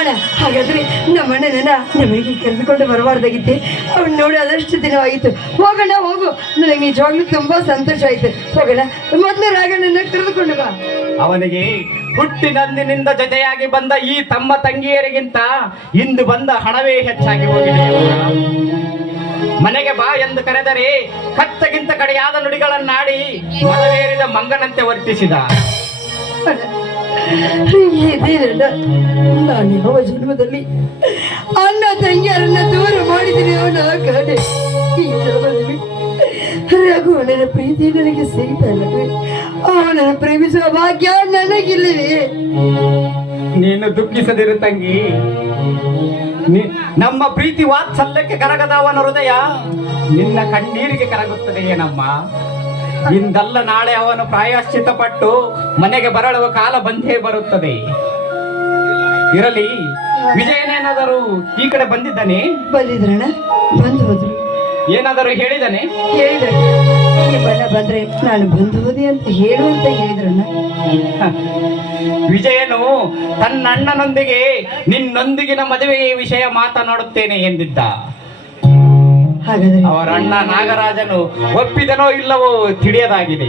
ಅಣ್ಣ ಹಾಗಾದ್ರೆ ನಮ್ಮ ಅಣ್ಣನನ್ನ ನಮಗೆ ಕರೆದುಕೊಂಡು ಬರಬಾರ್ದಾಗಿತ್ತೆ. ಅವ್ನು ನೋಡಿ ಅದಷ್ಟು ದಿನವಾಯಿತು ಹೋಗೋಣ ಹೋಗು. ನನಗೆ ನಿಜವಾಗ್ಲೂ ತುಂಬಾ ಸಂತೋಷ ಆಯ್ತು. ಹೋಗೋಣ ಮೊದಲು ರಾಘಣ್ಣನ ಕರೆದುಕೊಂಡು ಬಾ. ಅವನಿಗೆ ಹುಟ್ಟಿನಂದಿನಿಂದ ಜೊತೆಯಾಗಿ ಬಂದ ಈ ತಮ್ಮ ತಂಗಿಯರಿಗಿಂತ ಇಂದು ಬಂದ ಹಣವೇ ಹೆಚ್ಚಾಗಿ ಹೋಗಿದೆ. ಮನೆಗೆ ಬಾ ಎಂದು ಕರೆದರೆ ಕತ್ತಗಿಂತ ಕಡೆಯಾದ ನುಡಿಗಳನ್ನಾಡಿ ಮನವೇರಿದ ಮಂಗನಂತೆ ವರ್ತಿಸಿದ. ಇದೇನಣ್ಣ ನಾನು ಯಾವ ಜನ್ಮದಲ್ಲಿ ಅಣ್ಣ ತಂಗಿಯರನ್ನ ದೂರ ಮಾಡಿದ್ದೀನಿ ಅವನ ಕಡೆ ಈ ಜನ್ಮದಲ್ಲಿ ರಘುವಣ್ಣನ ಪ್ರೀತಿ ನನಗೆ ಸಿಗ್ತಾ ಅವನನ್ನು ಪ್ರೇಮಿಸುವ ಭಾಗ್ಯ ನನಗಿಲ್ಲವೇ? ನೀನು ದುಃಖಿಸದಿರು ತಂಗಿ. ನಮ್ಮ ಪ್ರೀತಿ ವಾತ್ಸಲ್ಯಕ್ಕೆ ಕರಗದವನ ಹೃದಯ ನಿನ್ನ ಕಣ್ಣೀರಿಗೆ ಕರಗುತ್ತದೆ ಏನಮ್ಮ ಇಂದಲ್ಲ ನಾಳೆ ಅವನು ಪ್ರಾಯಶ್ಚಿತ ಪಟ್ಟು ಮನೆಗೆ ಬರಳುವ ಕಾಲ ಬಂದೇ ಬರುತ್ತದೆ. ಇರಲಿ ವಿಜಯನೇನಾದರೂ ಈ ಕಡೆ ಬಂದಿದ್ದಾನೆ? ಬಂದಿದ್ರಣ್ಣ ಬಂದು ಹೋದ್ರು. ಏನಾದರೂ ಹೇಳಿದಾನೆ? ಹೇಳಿದ್ರೆ ಬಣ್ಣ ಬಂದ್ರೆ ನಾನು ಬಂದು ಹೋದೆ ಅಂತ ಹೇಳು ಅಂತ ಹೇಳಿದ್ರಣ್ಣ ವಿಜಯನು ತನ್ನ ಅಣ್ಣನೊಂದಿಗೆ ನಿನ್ನೊಂದಿಗಿನ ಮದುವೆಯ ವಿಷಯ ಮಾತನಾಡುತ್ತೇನೆ ಎಂದಿದ್ದ. ಅವರ ಅಣ್ಣ ನಾಗರಾಜನು ಒಪ್ಪಿದನೋ ಇಲ್ಲವೋ ತಿಳಿಯದಾಗಿದೆ.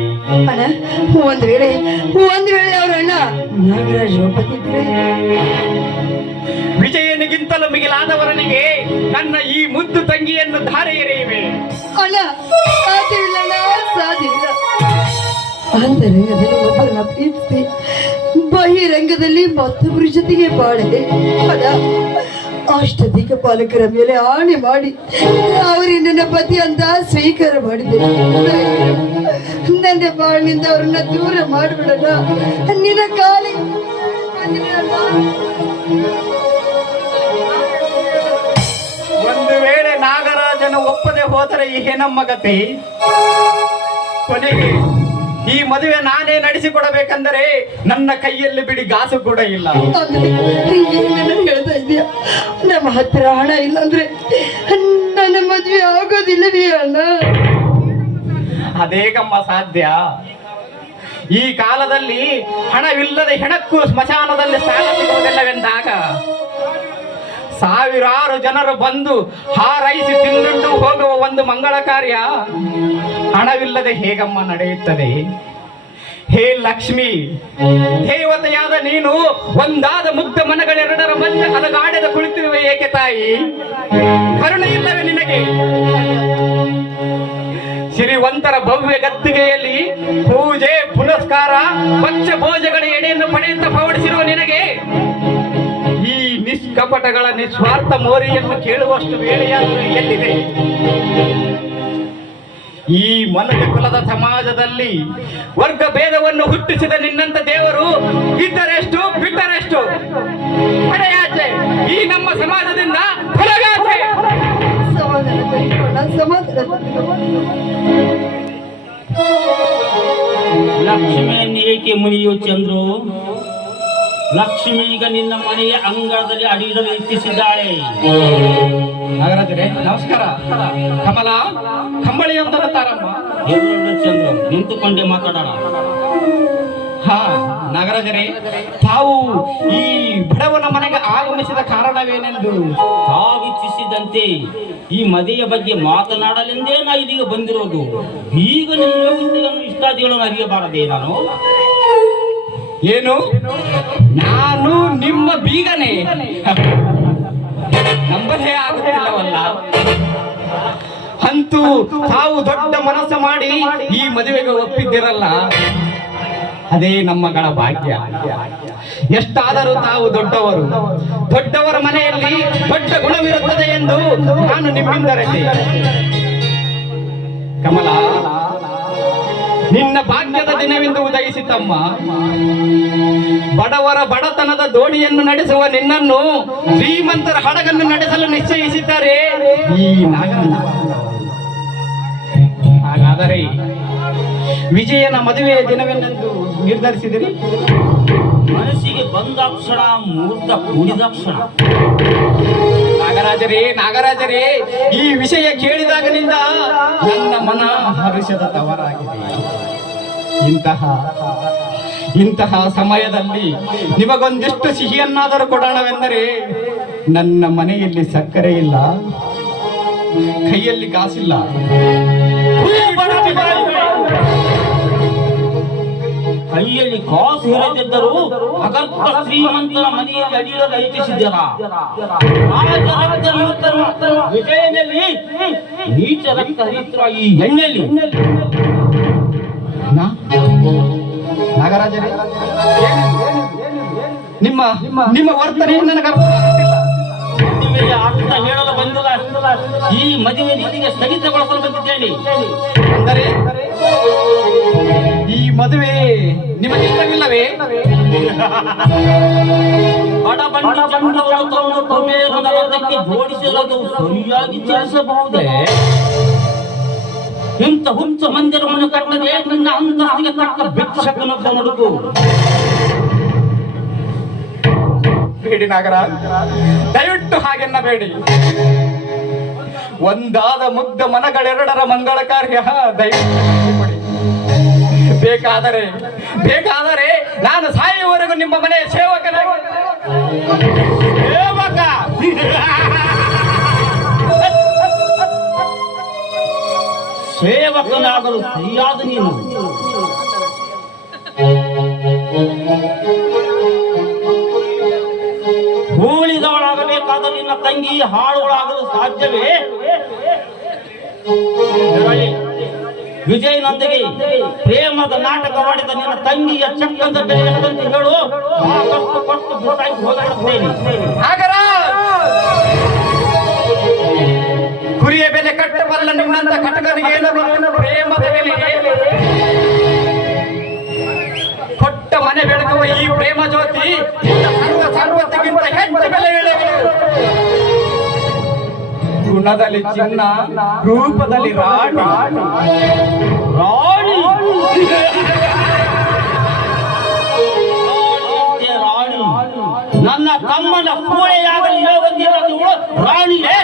ಒಂದು ವೇಳೆ ಒಂದು ವೇಳೆ ಅವರ ಅಣ್ಣ ನಾಗರಾಜ್ ಒಪ್ಪತ್ತಿದ್ರೆ ವಿಜಯನಿಗಿಂತಲೂ ಮಿಗಿಲಾದವರನಿಗೆ ನನ್ನ ಈ ಮುದ್ದು ತಂಗಿಯನ್ನು ಧಾರೆ ಎರೆಯುವೆ. ಅಣ್ಣ ಸಾಧ್ಯವಿಲ್ಲ ಸಾಧ್ಯವಿಲ್ಲ ಅಂತರಂಗದಲ್ಲಿ ಒಬ್ಬರನ್ನ ಪ್ರೀತಿಸಿ ಬಹಿರಂಗದಲ್ಲಿ ಮತ್ತೊಬ್ಬರ ಜೊತೆಗೆ ಬಾಳೆ ಅಣ್ಣ ಅಷ್ಟಧಿಕ ಪಾಲಕರ ಮೇಲೆ ಆಣೆ ಮಾಡಿ ಅವರೇ ನನ್ನ ಪತಿ ಅಂತ ಸ್ವೀಕಾರ ಮಾಡಿದೆ. ನನ್ನ ಬಾಳಿನಿಂದ ಅವ್ರನ್ನ ದೂರ ಮಾಡಿಬಿಡೋಣ. ನಿನ್ನ ಕಾಲಿ ಒಂದು ವೇಳೆ ನಾಗರಾಜನ ಒಪ್ಪದೆ ಹೋದರೆ ಈ ನಮ್ಮ ಗತಿ? ಕೊನೆಗೆ ಈ ಮದುವೆ ನಾನೇ ನಡೆಸಿಕೊಡಬೇಕಂದರೆ ನನ್ನ ಕೈಯಲ್ಲಿ ಬಿಡಿ ಗಾಸು ಕೂಡ ಇಲ್ಲ. ಇದೀಯ? ನಮ್ಮ ಹತ್ತಿರ ಹಣ ಇಲ್ಲ ಅಂದ್ರೆ ನನ್ನ ಮದ್ವೆ ಆಗೋದಿಲ್ಲವೇ ಅಣ್ಣ? ಅದೇಗಮ್ಮ ಸಾಧ್ಯ? ಈ ಕಾಲದಲ್ಲಿ ಹಣವಿಲ್ಲದೆ ಹೆಣಕ್ಕೂ ಸ್ಮಶಾನದಲ್ಲಿ ಸ್ಥಾನ ಸಿಗುವುದಿಲ್ಲವೆಂದಾಗ ಸಾವಿರಾರು ಜನರು ಬಂದು ಹಾರೈಸಿ ತಿಂದುಂಡು ಹೋಗುವ ಒಂದು ಮಂಗಳ ಕಾರ್ಯ ಹಣವಿಲ್ಲದೆ ಹೇಗಮ್ಮ ನಡೆಯುತ್ತದೆ? ಹೇ ಲಕ್ಷ್ಮಿ, ದೇವತೆಯಾದ ನೀನು ಒಂದಾದ ಮುಗ್ಧ ಮನಗಳೆರಡರ ಮಧ್ಯೆ ಅಲಗಾಡದ ಕುಳಿತಿರುವ ಏಕೆ ತಾಯಿ? ಕರುಣೆ ಇಲ್ಲವೇ ನಿನಗೆ. ಶ್ರೀವಂತರ ಭವ್ಯ ಗದ್ದುಗೆಯಲ್ಲಿ ಪೂಜೆ, ಪುನಸ್ಕಾರ, ಪಕ್ಷ ಭೋಜಗಳ ಎಡೆಯನ್ನು ಪಡೆಯುತ್ತ ಪವಡಿಸಿರುವ ನಿನಗೆ. ಈ ನಿಷ್ಕಪಟಗಳ ನಿಸ್ವಾರ್ಥ ಮೋರಿಯನ್ನು ಕೇಳುವಷ್ಟು ವೇಳೆಯಾದರೂ ಎಲ್ಲಿದೆ? ಈ ಮನದ ಕುಲದ ಸಮಾಜದಲ್ಲಿ ವರ್ಗ ಭೇದವನ್ನು ಹುಟ್ಟಿಸಿದ ನಿನ್ನಂತ ದೇವರು ಇದ್ದರೆಷ್ಟು ಬಿಟ್ಟರೆಷ್ಟು? ಪಡೆಯಾಚೆ ಈ ನಮ್ಮ ಸಮಾಜದಿಂದ ಹೊರಗಾಚೆ. ಲಕ್ಷ್ಮಿಯನ್ನು ಏಕೆ ಮುನಿಯು ಚಂದ್ರು? ಲಕ್ಷ್ಮಿ ಈಗ ನಿನ್ನ ಮನೆಯ ಅಂಗಳದಲ್ಲಿ ಅಡಿಯಿಡಲು ಇಚ್ಛಿಸಿದ್ದಾಳೆ ನಾಗರಾಜರೇ ನಮಸ್ಕಾರ. ಕಮಲ ಕಂಬಳಿ ಅಂತ ತಾರಮ್ಮ? ಚಂದ್ರ? ನಿಂತುಕೊಂಡೇ ಮಾತಾಡೋಣ. ಹಾ ನಾಗರಾಜರೇ ತಾವು ಈ ಬಡವನ ಮನೆಗೆ ಆಗಮಿಸಿದ ಕಾರಣವೇನೆಂದು? ತಾವಿಚ್ಛಿಸಿದಂತೆ ಈ ಮದುವೆಯ ಬಗ್ಗೆ ಮಾತನಾಡಲೆಂದೇ ನಾ ಇದೀಗ ಬಂದಿರೋದು. ಈಗ ನಿಮ್ಮ ಯೋಗ್ಯತೆಯನ್ನು ಇಷ್ಟಾದಿಗಳನ್ನು ಅರಿಯಬಾರದೆ ನಾನು? ಏನು? ನಾನು ನಿಮ್ಮ ಬೀಗನೆ. ನಂಬಲೇ ಆಗುತ್ತಿಲ್ಲವಲ್ಲ. ಅಂತೂ ತಾವು ದೊಡ್ಡ ಮನಸ್ಸು ಮಾಡಿ ಈ ಮದುವೆಗೆ ಒಪ್ಪಿದ್ದಿರಲ್ಲ. ಅದೇ ನಮ್ಮಗಳ ಭಾಗ್ಯ. ಎಷ್ಟಾದರೂ ತಾವು ದೊಡ್ಡವರು. ದೊಡ್ಡವರ ಮನೆಯಲ್ಲಿ ದೊಡ್ಡ ಗುಣವಿರುತ್ತದೆ ಎಂದು ನಾನು ನಿಮ್ಮಿಂದರಲ್ಲಿ ಕಮಲ ನಿನ್ನ ಭಾಗ್ಯದ ದಿನವೆಂದು ಉದಯಿಸಿತಮ್ಮ. ಬಡವರ ಬಡತನದ ದೋಣಿಯನ್ನು ನಡೆಸುವ ನಿನ್ನನ್ನು ಶ್ರೀಮಂತರ ಹಡಗನ್ನು ನಡೆಸಲು ನಿಶ್ಚಯಿಸಿದ್ದಾರೆ. ಈ ನಾಗರಾಜ. ಹಾಗಾದರೆ ವಿಜಯನ ಮದುವೆಯ ದಿನವೆಂದು ನಿರ್ಧರಿಸಿದಿರಿ? ಮನಸ್ಸಿಗೆ ಬಂದಾಕ್ಷಣ ಮುಹೂರ್ತ ಕೂಡಿದಾಕ್ಷಣ. ನಾಗರಾಜರೇ ನಾಗರಾಜರೇ ಈ ವಿಷಯ ಕೇಳಿದಾಗನಿಂದ ನನ್ನ ಮನ ಹರುಷದ ತವರಾಗಿದೆ. ಇಂತಹ ಇಂತಹ ಸಮಯದಲ್ಲಿ ನಿಮಗೊಂದಿಷ್ಟು ಸಿಹಿಯನ್ನಾದರೂ ಕೊಡೋಣವೆಂದರೆ ನನ್ನ ಮನೆಯಲ್ಲಿ ಸಕ್ಕರೆ ಇಲ್ಲ ಕೈಯಲ್ಲಿ ಕಾಸಿಲ್ಲ ಕೈಯಲ್ಲಿ ಕಾಸು ಹಿಡಿದಿದ್ದರು ಅಗಲ್ಪ ಶ್ರೀಮಂತರ ಮನೆಯಲ್ಲಿ ಅಡಿಯಲು ವಿಜಯದಲ್ಲಿ ನೀಚ ರಕ್ತ ಹರಿಯುತ್ತಿರುವ ಈ ಎಣ್ಣೆಯಲ್ಲಿ ನಾಗರಾಜರೇ ನಿಮ್ಮ ನಿಮ್ಮ ವರ್ತನೆ ನನಗೆ ಅರ್ಥ ಹೇಳಲು ಬಂದಿಲ್ಲ ಈ ಮದುವೆ ನೀತಿಗೆ ಸ್ಥಗಿತಗೊಳಿಸಲು ಬಂದಿದ್ದೇನೆ. ಅಂದರೆ ಈ ಮದುವೆ ನಿಮಗೆ ಇಷ್ಟವಿಲ್ಲವೇ? ಜೋಡಿಸಿರೋದು ಸರಿಯಾಗಿ ಚಲಿಸಬಹುದೇ? ಇಂಥ ಹುಂಚ ಮಂದಿರವನ್ನು ಕಟ್ಟದೆ ನಿನ್ನ ಅಂತಸ್ತಿಗೆ ತಕ್ಕ ಭಿಕ್ಷಕನೊಬ್ಬ ನಡುಕು ಬೇಡಿ ನಾಗರಾಜ್, ದಯವಿಟ್ಟು ಹಾಗೆನ್ನಬೇಡಿ ಒಂದಾದ ಮುಗ್ಧ ಮನಗಳೆರಡರ ಮಂಗಳ ಕಾರ್ಯ ದಯವಿಟ್ಟು ಬೇಕಾದರೆ ಬೇಕಾದರೆ ನಾನು ಸಾಯುವವರೆಗೂ ನಿಮ್ಮ ಮನೆಯ ಸೇವಕನಾಗಿ. ಸೇವಕನಾಗಲು ಸರಿಯಾದ ನೀನು. ಹೂಳಿದವಳಾಗಬೇಕಾದ ನಿನ್ನ ತಂಗಿ ಹಾಳುಗಳಾಗಲು ಸಾಧ್ಯವೇ. ವಿಜಯನೊಂದಿಗೆ ಪ್ರೇಮದ ನಾಟಕ ಮಾಡಿದ ನಿನ್ನ ತಂಗಿಯ ಚಕ್ಕಂದ ಬೆಲೆ ಹೇಳು. ಆದಷ್ಟು ಕೊಟ್ಟು ಬಿಸಾಕಿ ಬೆಲೆ ಕಟ್ಟಬಲ್ಲ ನಿನ್ನಂತ ಕಟಕನಿಗೆ? ಪ್ರೇಮದ ಬೆಲೆ ಕೊಟ್ಟ ಮನೆ ಬೆಳಗುವ ಈ ಪ್ರೇಮ ಜ್ಯೋತಿ ಹೆಚ್ಚು ಬೆಲೆ ಗುಣದಲ್ಲಿ ಚಿನ್ನ, ರೂಪದಲ್ಲಿ ರಾಣಿ. ರಾಣಿ. ನನ್ನ ತಮ್ಮನ ಸೂಳೆಯಾಗಲಿ ರಾಣಿ. ರಾಣಿಯೇ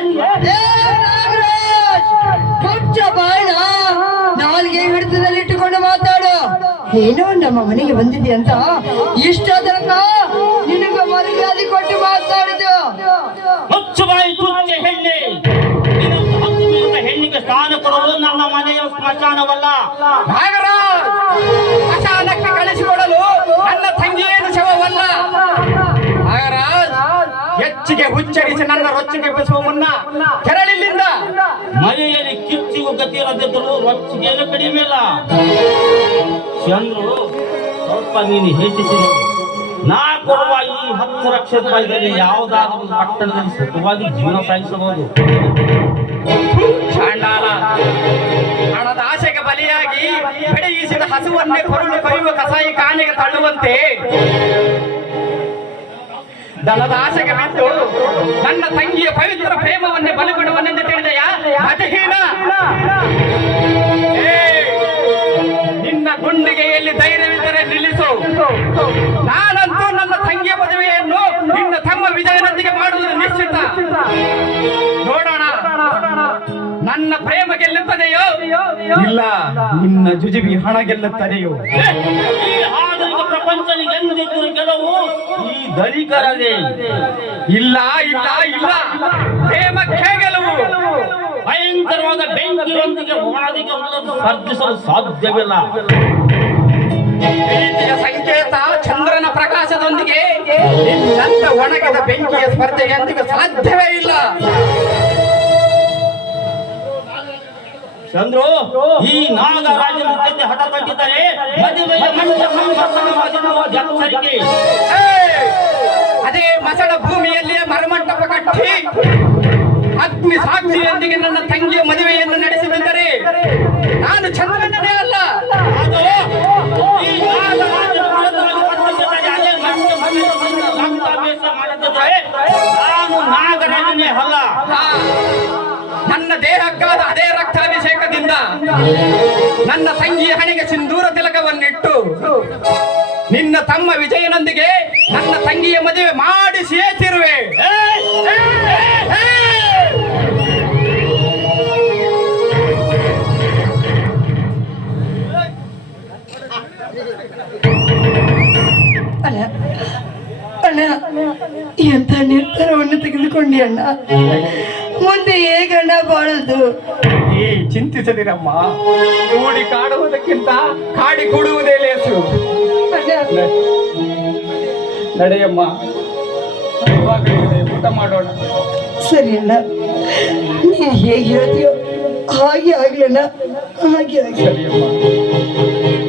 ಏನೋ ನಮ್ಮ ಮನೆಗೆ ಬಂದಿದ್ದೆ ಅಂತ? ಇಷ್ಟ ತನಕ ನಿನಗ ಮರ್ಯಾದೆ ಕೊಟ್ಟು ಮಾತಾಡಿದು ಮುಚ್ಚು ಬಾಯಿ ತುಚ್ಚ ಹೆಣ್ಣೆ. ಹೆಣ್ಣಿಗೆ ಸ್ಥಾನ ಕೊಡಲು ನನ್ನ ಮನೆಯ ಸ್ಮಶಾನವಲ್ಲ. ನಾಗರಾಜ್ ಅಚಾನಕ್ಕೆ ಕಳಿಸಿಕೊಡಲು ನನ್ನ ತಂಗಿಯೇನು ಶವವಲ್ಲ. ನಾಗರಾಜ್ ಹೆಚ್ಚಿಗೆ ಹುಚ್ಚರಿಸಿ ನನ್ನ ರೊಚ್ಚಿಗೆ ಬೆಸುವ ಮುನ್ನ ಕೆರಳಿಲ್ಲಿಂದ ಮನೆಯಲ್ಲಿ ಗತಿ ಇರದಿದ್ರು ರೊಚ್ಚಿಗೇನು ಕಡಿಮೆ ಇಲ್ಲ. ಚಂದ್ರು ಸ್ವಲ್ಪ ನೀನು ಹೆಚ್ಚಿಸಿ ನಾ ಕೊಡುವ ಈ ಹತ್ತು ಲಕ್ಷ ರೂಪಾಯಿದಲ್ಲಿ ಯಾವ್ದಾದ್ರು ಪಟ್ಟಣದಲ್ಲಿ ಸುಖವಾಗಿ ಜೀವನ ಸಾಗಿಸಬಹುದು. ಹಣದ ಆಸೆಗೆ ಬಲಿಯಾಗಿ ಬೆಳೆಯಿಸಿದ ಹಸುವನ್ನೇ ಕೊರಳು ಕೊಯ್ಯುವ ಕಸಾಯಿ ಕಾಣಿಗೆ ತಳ್ಳುವಂತೆ ದನದ ಆಸೆಗೆ ಬಿದ್ದು ನನ್ನ ತಂಗಿಯ ಪವಿತ್ರ ಪ್ರೇಮವನ್ನೇ ಬಲಿಬಿಡುವನೆಂದು ತಿಳಿದೆಯಾ? ನಿನ್ನ ಗುಂಡಿಗೆಯಲ್ಲಿ ಧೈರ್ಯವಿದ್ದರೆ ನಿಲ್ಲಿಸು. ನಾನಂತೂ ನನ್ನ ತಂಗಿಯ ಪದವಿಯನ್ನು ನಿನ್ನ ತಮ್ಮ ವಿಜಯನೊಂದಿಗೆ ಮಾಡುವುದು ನಿಶ್ಚಿತ. ನೋಡೋಣ, ನನ್ನ ಪ್ರೇಮ ಗೆಲ್ಲುತ್ತದೆಯೋ? ಇಲ್ಲ, ನಿನ್ನ ಜುಜುಬಿ ಹಣ ಗೆಲ್ಲುತ್ತದೆಯೋ? ಪ್ರಪಂಚನಿಗೆ ಗೆಲುವು ಈ ಧನಿಕರದೇ ಇಲ್ಲ ಇಲ್ಲ ಇಲ್ಲ. ಪ್ರೇಮಕ್ಕೆ ಗೆಲುವು ಭಯಂಕರವಾದ ಬೆಂಕಿಯೊಂದಿಗೆ ಉಳಿದು ಸ್ಪರ್ಧಿಸಲು ಸಾಧ್ಯವಿಲ್ಲ. ಪ್ರೀತಿಯ ಸಂಕೇತ ಚಂದ್ರನ ಪ್ರಕಾಶದೊಂದಿಗೆ ಒಣಗಿದ ಬೆಂಕಿಯ ಸ್ಪರ್ಧೆ ಎಂದಿಗೂ ಸಾಧ್ಯವೇ ಇಲ್ಲ. ಚಂದ್ರು ಈ ನಾಗರಾಜನ ಜೊತೆ ಹಠ ಏ, ಅದೇ ಮಸಳ ಭೂಮಿಯಲ್ಲಿಯೇ ಮರಮಂಟಪ ಕಟ್ಟಿ ಅಗ್ನಿ ಸಾಕ್ಷಿಯೊಂದಿಗೆ ನನ್ನ ತಂಗಿಯ ಮದುವೆಯನ್ನು ನಡೆಸಿದ್ದಾರೆ ನಾನು ಚಂದ್ರನೇ ಅಲ್ಲ. ನನ್ನ ದೇಹಕ್ಕಾದ ಅದೇ ರಕ್ತಾಭಿಷೇಕದಿಂದ ನನ್ನ ತಂಗಿಯ ಹಣೆಗೆ ಸಿಂಧೂರ ತಿಲಕವನ್ನಿಟ್ಟು ನಿನ್ನ ತಮ್ಮ ವಿಜಯನೊಂದಿಗೆ ನನ್ನ ತಂಗಿಯ ಮದುವೆ ಮಾಡಿಸಿಯೇ ತಿರುವೆ ಎಂತ ನಿರ್ಧಾರವನ್ನು ತೆಗೆದುಕೊಂಡಿ ಅಣ್ಣ? ಮುಂದೆ ಹೇಗಣ್ಣ ಬಾಳದು? ಚಿಂತಿಸದಿರಮ್ಮ. ಕೂಡಿ ಕಾಡುವುದಕ್ಕಿಂತ ಕಾಡಿ ಕೂಡುವುದೇ ಲೇಸು. ನಡೆಯಮ್ಮ. ಊಟ ಮಾಡೋಣ. ಸರಿ ಅಣ್ಣ. ನೀ ಹೇಗೆ ಹೇಳ್ತೀಯೋ ಹಾಗೆ ಆಗ್ಲಣ್ಣ ಹಾಗೆ ಆಗ್ಲಿ. ಸರಿಯಮ್ಮ.